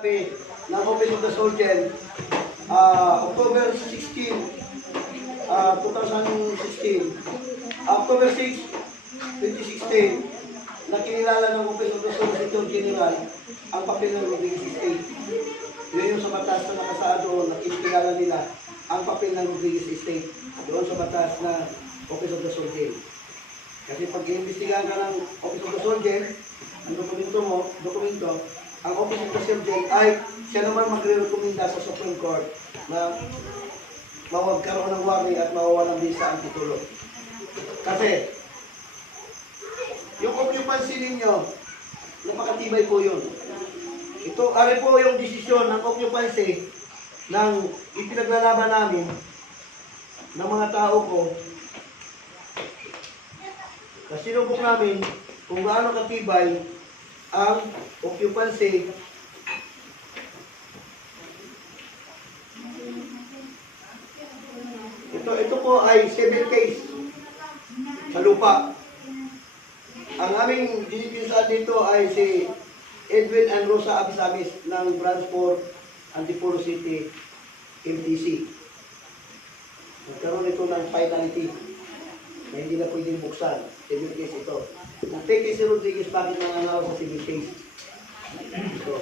ng Office of the Soldier, October 16, 2016, October 6, 2016, nakilala ng Office of the Solicitor General ang papel ng Rodriguez Estate. Yun yung sa batas na nakasaad doon, nakikilala nila ang papel ng Rodriguez Estate doon sa batas na Office of the Soldier. Kasi pag i-investigahan ka ng Office of the Soldier, ang dokumento, ang Office of the Soldier ay siya naman magre-rekomenda sa Supreme Court na mawagkaroon ng wari at mawawalan ng visa ang titulo. Kasi yung occupancy ninyo, napakatibay po yun. Ito, ari po yung desisyon ng occupancy ng ipinaglalaban namin ng mga tao ko. Kasi sinubok namin kung gaano katibay ang occupancy ito po ay 7 case sa lupa. Ang aming dinipinsa dito ay si Edwin and Rosa Abisamis ng Branch 4, Antipolo City, MTC. Nagkaroon ito ng finality na hindi na pwedeng buksan. Civil case ito. Nag-take si Rodriguez bakit nangangaw sa civil case. So,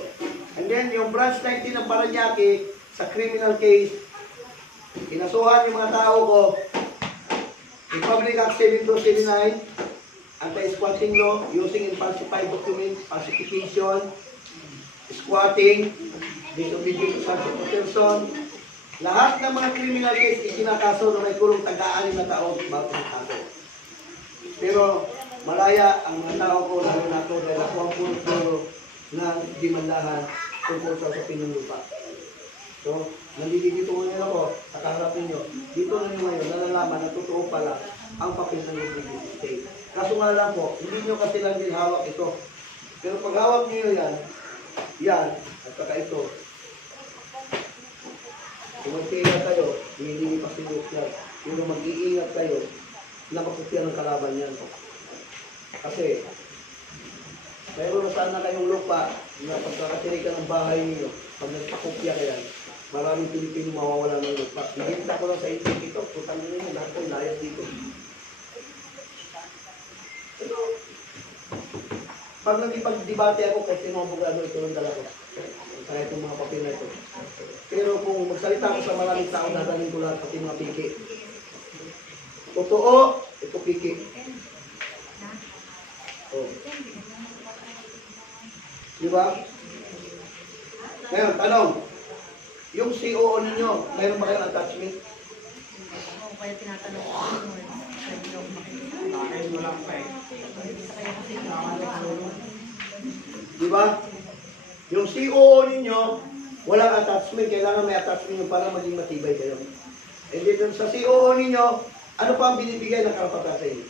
and then yung Branch 19 ng Paranaque sa criminal case, kinasuhan yung mga tao ko, Republic Act 7279, anti-squatting law, using and falsified document, falsification, squatting, disobedience to subject of person. Lahat ng mga criminal case ikinakaso na may kulong tag-6 na taon bago kaso. Pero malaya ang mga tao ko lalo na ito dahil ako ang puno ng dimandahan tungkol sa usapin ng lupa. So, nandito ngayon ako, sa kaharap ninyo, dito na nyo ngayon, nalalaman na totoo pala ang papel ng Rodriguez Estate. Kaso nga lang po, hindi nyo kasi lang din hawak ito. Pero pag hawak nyo yan, at saka ito, kung magtiingat kayo, hindi pa sinuk yan. Pero mag-iingat kayo na makupya ng kalaban yan. Kasi, mayroon na sana kayong lupa na pagkakatirikan ng bahay niyo, pag nagpakupya kayo, maraming Pilipino mawawala ng lupa. Hihintay ko lang sa inyo ito, putang nyo nyo, lahat ko layas dito. Pag nagipag-debate ako kasi mga abogado, ito lang dala ko. Kaya itong mga papel na ito. Pero kung magsalita ko sa maraming tao, dadalhin ko lahat pati mga piki. Totoo, ito piki. Oh. Diba? Ngayon, tanong. Yung COO ninyo, mayroon ba kayong attachment? Oo, kaya tinatanong ko. Diba? Yung COO ninyo, walang attachment. Kailangan may attachment nyo para maging matibay kayo. And then sa COO ninyo, ano pa ang binibigay ng karapatan sa inyo?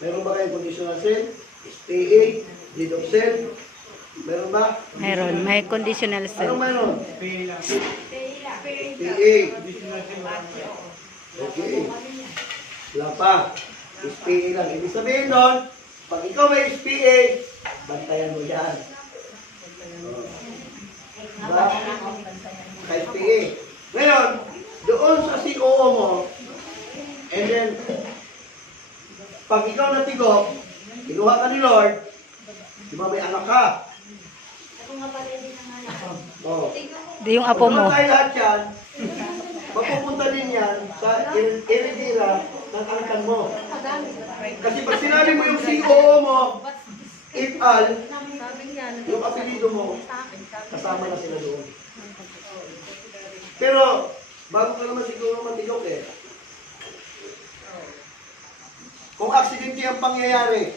Meron ba kayong conditional sale? SPA? Deed of sale? Meron ba? Meron. May conditional Anong sale. meron? SPA. Okay. Wala pa. SPA lang. Ibig sabihin nun, pag ikaw may SPA, bantayan mo yan. Diba? Sa SPA. Ngayon, doon sa COO mo, and then, pag ikaw natigo, kinuha ka ni Lord, di ba may anak ka? Ako nga pala din ang anak. Oo. Di yung apo mo. Pag tayo lahat yan, mapupunta din yan sa eredira ng angkan mo. Kasi pag sinabi mo yung COO mo, if-al, yung apelido mo, kasama na sila doon. Pero, bago ka naman siguro matigok eh. Kung aksidente ang pangyayari,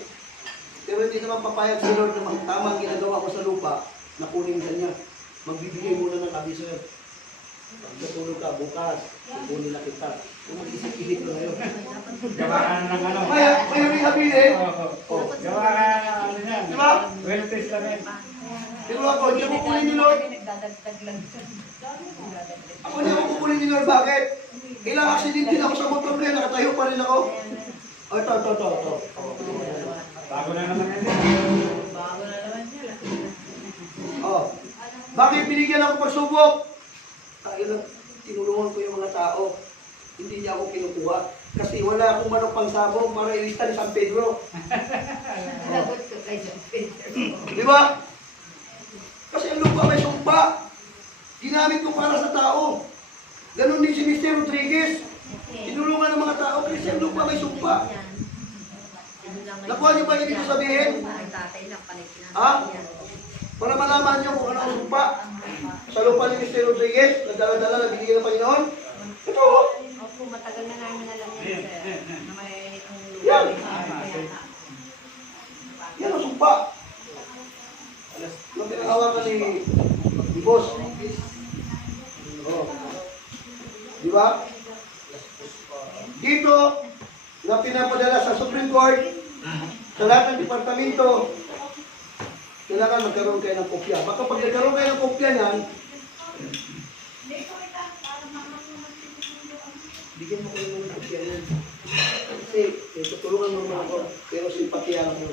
pero hindi naman papayag si Lord na tama ang ginagawa ko sa lupa, na kunin ka niya. Magbibigay muna ng abiso yan. Pag natulog ka bukas, kukunin na kita. Kung mag-isip-isip na ngayon. Gawaan ng ano? May rehabilit. Oo. Gawaan ng ano yan? Di ba? Well testament. Pero ako, hindi ako kukunin ni Lord. Ako hindi ako kukunin ni Lord. Bakit? Ilang aksidente na ako sa motor kaya nakatayo pa rin ako. Oh, ito. Bago na naman yan. Bago na naman yan. Oh. Bakit binigyan ako pagsubok? Ayun, tinulungan ko yung mga tao. Hindi niya ako kinukuha. Kasi wala akong manok pang sabong para ilista ni San Pedro. Lagot ko kay San Pedro. Di ba? Kasi ang lupa may sumpa. Ginamit ko para sa tao. Ganon din si Mr. Rodriguez. Tinulungan ng mga tao kasi ang lupa may sumpa. Nakuha niyo ba yung ibig ko sabihin? Ang tatay lang pala Ha? Para malaman niyo kung ano ang lupa. Sa lupa ni Mr. Rodriguez, nagdala-dala na binigyan ng Panginoon. Ito, oh. Opo, matagal na namin alam yan, sir. Na may ang lupa. Yan. Kaya Yan ang sumpa. Nung pinakawakan ni Boss. Oh. Di ba? Dito, na pinapadala sa Supreme Court, sa lahat ng departamento, kailangan magkaroon kayo ng kopya. Baka pag nagkaroon kayo ng kopya niyan, bigyan mo kayo ng kopya niyan. Kasi, tutulungan mo naman ako, pero simpatya mo.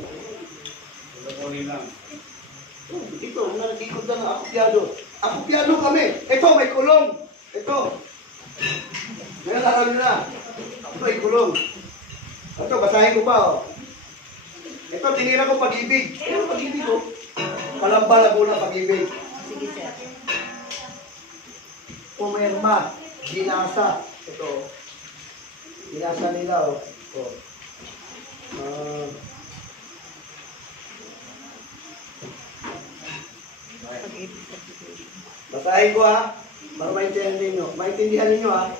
Kunin lang. Dito, nagikot na ng akopyado. Akopyado kami. Ito, may kulong. Ito. Ngayon alam nyo na. Ito, may kulong. Ito, basahin ko pa, oh. Ito, tinira ko pag-ibig. Ano pag-ibig ko? Palamba Laguna pag-ibig. sige, sir. Pumirma. Ginasa. Ito. Ginasa nila, oh. Ito. Basahin ko, ha. Para maintindihan ninyo, ha.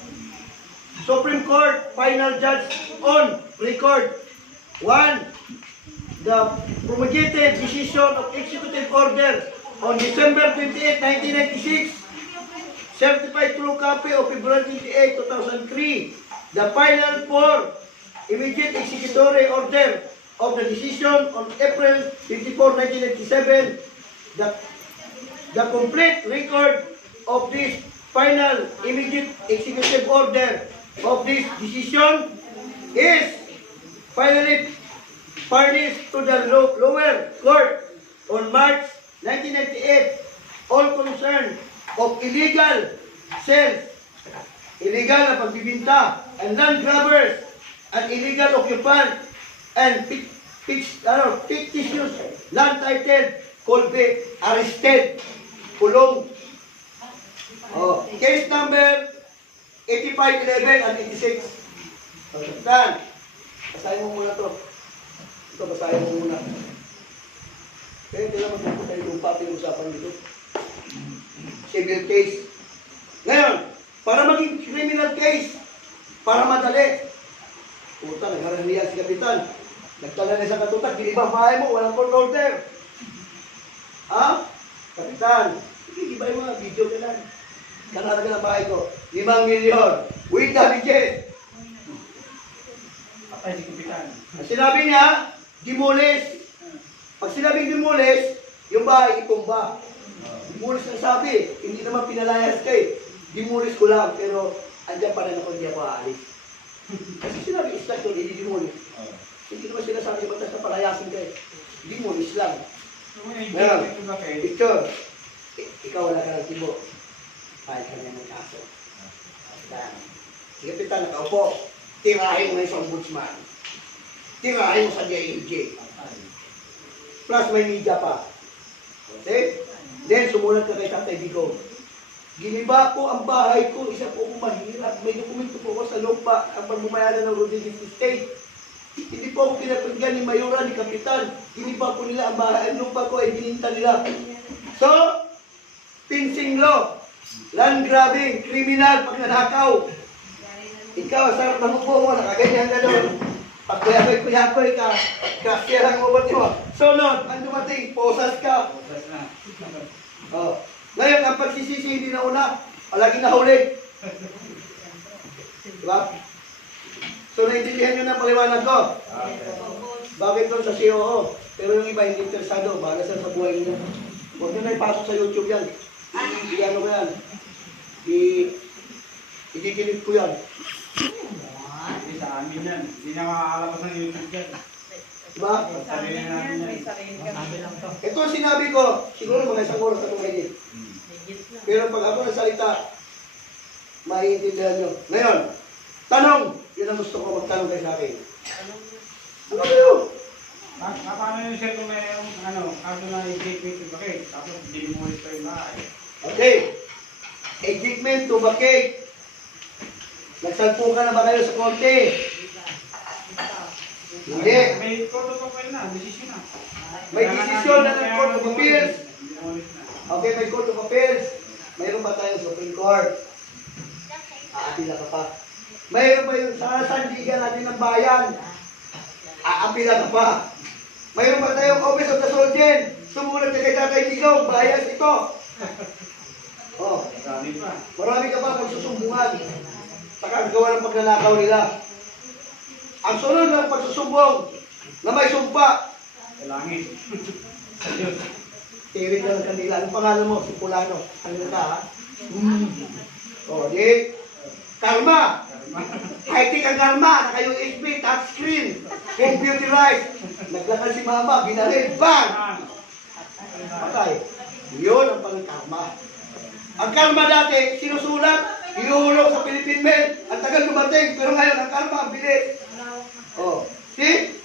Supreme Court, final judge on record. 1. The promulgated decision of executive order on December 28, 1996, certified true copy of February 28, 2003. The final 4 immediate executory order of the decision on April 54, 1997. The complete record of this final immediate executive order of this decision is finally furnished to the lower court on March 1998. All concerned of illegal sales, illegal na pagbibinta, and land grabbers, and illegal occupant, and fictitious land title could be arrested. Kulong. Oh, case number 85, 11, and 86. Dan, basahin mo muna to. Ito, basahin mo muna. Kaya hindi naman magpupunta yung lupa pinag-usapan dito. Civil case. Ngayon, para maging criminal case, para madali. Puta, nagharanihan si Kapitan. Nagtala na sa katutak, ginibang bahay mo, walang court order. Ha? Kapitan, hindi ba yung mga video ka lang? Kanala ka ng bahay ko, 5 milyon. With damages. Patay si Kapitan. Ang sinabi niya, demolish. Pag sinabing demolish, yung bahay itumba. Demolish ang sabi, hindi naman pinalayas kay. Demolish ko lang, pero andyan pa rin ako, hindi ako aalis. Kasi sinabi, instructor, hindi demolish. Hindi naman sinasabi, batas na palayasin kayo. Demolish lang. Ngayon, picture. Ikaw wala ka ng tibo. Kahit ka niya ng kaso. Si Kapitan nakaupo. Tirahin mo na yung ombudsman. Tirahin mo sa DILG. Plus may media pa. Okay? Then sumunod ka kay Tatay Bigo. Giniba ko ang bahay ko. Isa po akong mahirap. May dokumento po ko sa lupa. Ang pagbumayaran ng Rodriguez Estate. Hindi po ako pinapagyan ni Mayora, ni Kapitan. Giniba po nila ang bahay. Ang lupa ko ay gininta nila. So, fencing law, land grabbing, criminal, pagnanakaw. Ikaw, sarap ng upo mo, nakaganyan ka doon. Pag kuyakoy ka, cashier ang ubot mo. Sunod, ang dumating, posas ka. Oh. Ngayon, ang pagsisisi hindi na una, palagi nahuli. Diba? So, naintindihan nyo na paliwanag ko. Bakit doon sa COO? Pero yung iba hindi interesado, bahala sila sa buhay nila. Huwag nyo na ipasok sa YouTube yan. I-ano ko yan. I-gigilit ko yan. Hindi sa amin yan. Hindi na makakalabas ng YouTube yan. Diba? Sarili natin yan. May sarili kami. Ito ang sinabi ko, siguro mga isang oras na tumahigit. Higit lang. Pero pag ako nagsalita, maiintindihan nyo. Ngayon, tanong! Yun ang gusto ko magtanong kayo sa akin. Ano kayo? Paano yun sir kung mayroong kaso na i-take bakit? Tapos dinimolish pa yung bahay. Okay. Ejectment to vacate. Nagsalpo ka na ba kayo sa korte? Hindi. May protocol na, desisyon na. May desisyon na ng Court of Appeals. Dinimolish na. Okay, may Court of Appeals. Mayroon ba tayong Supreme Court? Aapila ka pa. Mayroon ba yung sasandigan natin ng bayan? Aapila ka pa. Mayroon ba tayong Office of the Soldier? Sumulat ka kay Tatay Digong, bias ito. Oh, Marami pa. marami ka pa pagsusumbungan sa kagagawa ng pagnanakaw nila. Ang sunod ng pagsusumbong na may sumpa, Sa langit. Ayos. tirin ka ng kanila. Anong pangalan mo? Si Pulano. Ano ka, ha? Oh, di. Kalma! High-tech ang kalma. Naka-USB, touchscreen, computerized. Naglakad si mama, ginalin, bang! Patay. Yun ang pangkarma. Ang karma dati, sinusulat, inuhulog sa Philippine Mail. Ang tagal dumating, pero ngayon, ang karma, ang bilis. Oh, see?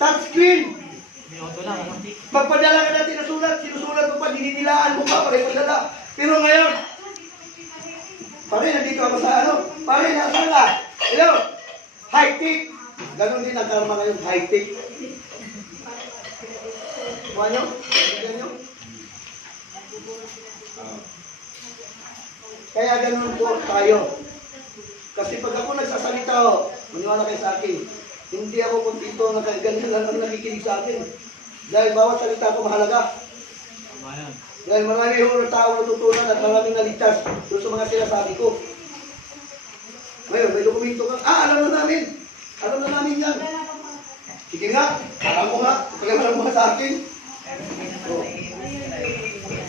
Touchscreen. Magpadala ka dati na sulat, sinusulat mo pa, dinidilaan mo pa, pare padala. Pero ngayon, pare, nandito ako sa ano, pare, nasa ka. Hello? High-tech. Ganon din ang karma ngayon, high-tech. Kuha nyo? Kuha nyo? Kaya ganun po tayo. Kasi pag ako nagsasalita, maniwala kayo sa akin, hindi ako kuntito na ganyan lang ang nakikinig sa akin. Dahil bawat salita ko mahalaga. Dahil marami yung tao natutunan at maraming naligtas doon sa mga sinasabi ko. Ngayon, may dokumento ka. Alam na namin. Alam na namin yan. Sige nga, alam mo nga. Pagkamalang mo sa akin. Oh.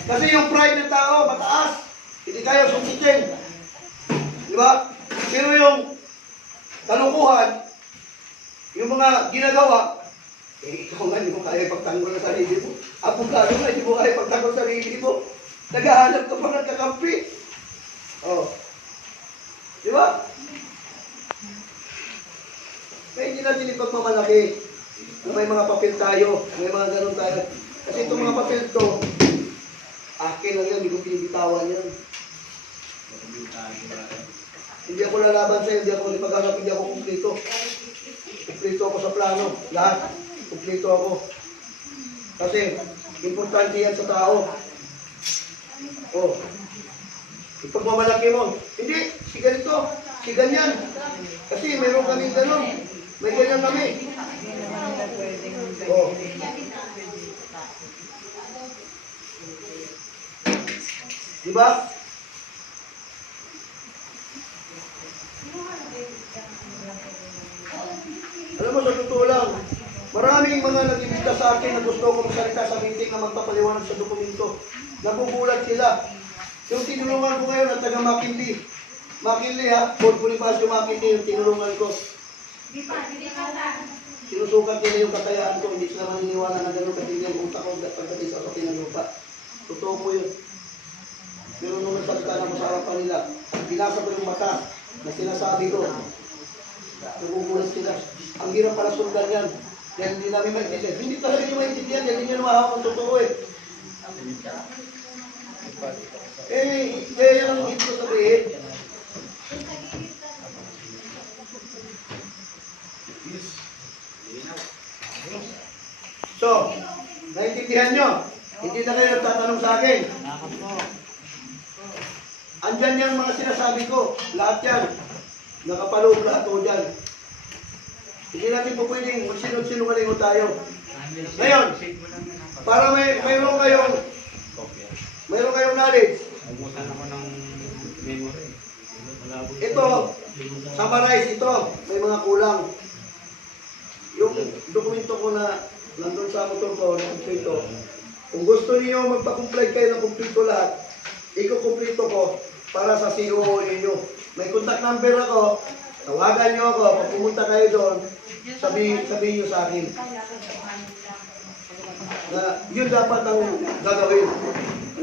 Kasi yung pride ng tao, mataas. Hindi tayo sumsitin. Di ba? Pero yung kalukuhan, yung mga ginagawa, ikaw nga, hindi mo kaya ipagtanggol ang sarili mo. Abogado nga, hindi mo kaya ipagtanggol ang sarili mo. Naghahanap ka pa ng kakampi. Oh. Di ba? Kaya hindi natin ipagmamalaki na may mga papel tayo, may mga ganun tayo. Kasi itong mga papel to, akin lang yan, hindi ko pinibitawan yan. Hindi ako lalaban sa'yo, hindi ako ipaghanap, hindi ako kumplito. Kumplito ako sa plano, lahat. Kumplito ako. Kasi, importante yan sa tao. Oh. Ipagmamalaki mo. Hindi, si ganito, si ganyan. Kasi mayroon kaming gano'n. May ganyan kami. Oh. Diba? Alam mo, sa totoo lang, maraming mga nag-imbita sa akin na gusto ko magsalita sa meeting na magpapaliwanag sa dokumento. Nabubulat sila. Yung tinulungan ko ngayon at taga McKinley. McKinley ha, Fort Bonifacio McKinley yung tinulungan ko. Sinusukat nila yung kakayaan ko, hindi sila maniniwala na gano'n katindi ang utak ko pagdating sa akin ng lupa. Totoo po yun. Pero nung nagsalita na ko sa harapan nila, binasa ko yung mata na sinasabi ko. Nabubulat sila. Ang hirap para sundan yan. Dahil hindi namin maintindihan. Hindi talaga nyo maintindihan dahil hindi nyo namahawak ang totoo eh. Kaya yan ang ibig ko sabihin. So, naintindihan nyo? Hindi na kayo nagtatanong sa akin. Andyan yung mga sinasabi ko. Lahat yan. Nakapaloob lahat ko dyan. Hindi natin po pwedeng magsinungalingon tayo. Ngayon, para mayroon kayong knowledge. Umusan ako ng memory. Ito, summarize ito. May mga kulang. Yung dokumento ko na nandun sa motor ko, na kumpleto. Kung gusto niyo magpa-comply kayo ng kumpleto lahat, iko-kumpleto ko para sa COO ninyo. May contact number ako, tawagan niyo ako, pag pumunta kayo doon, sabihin nyo sa akin na yun dapat ang gagawin.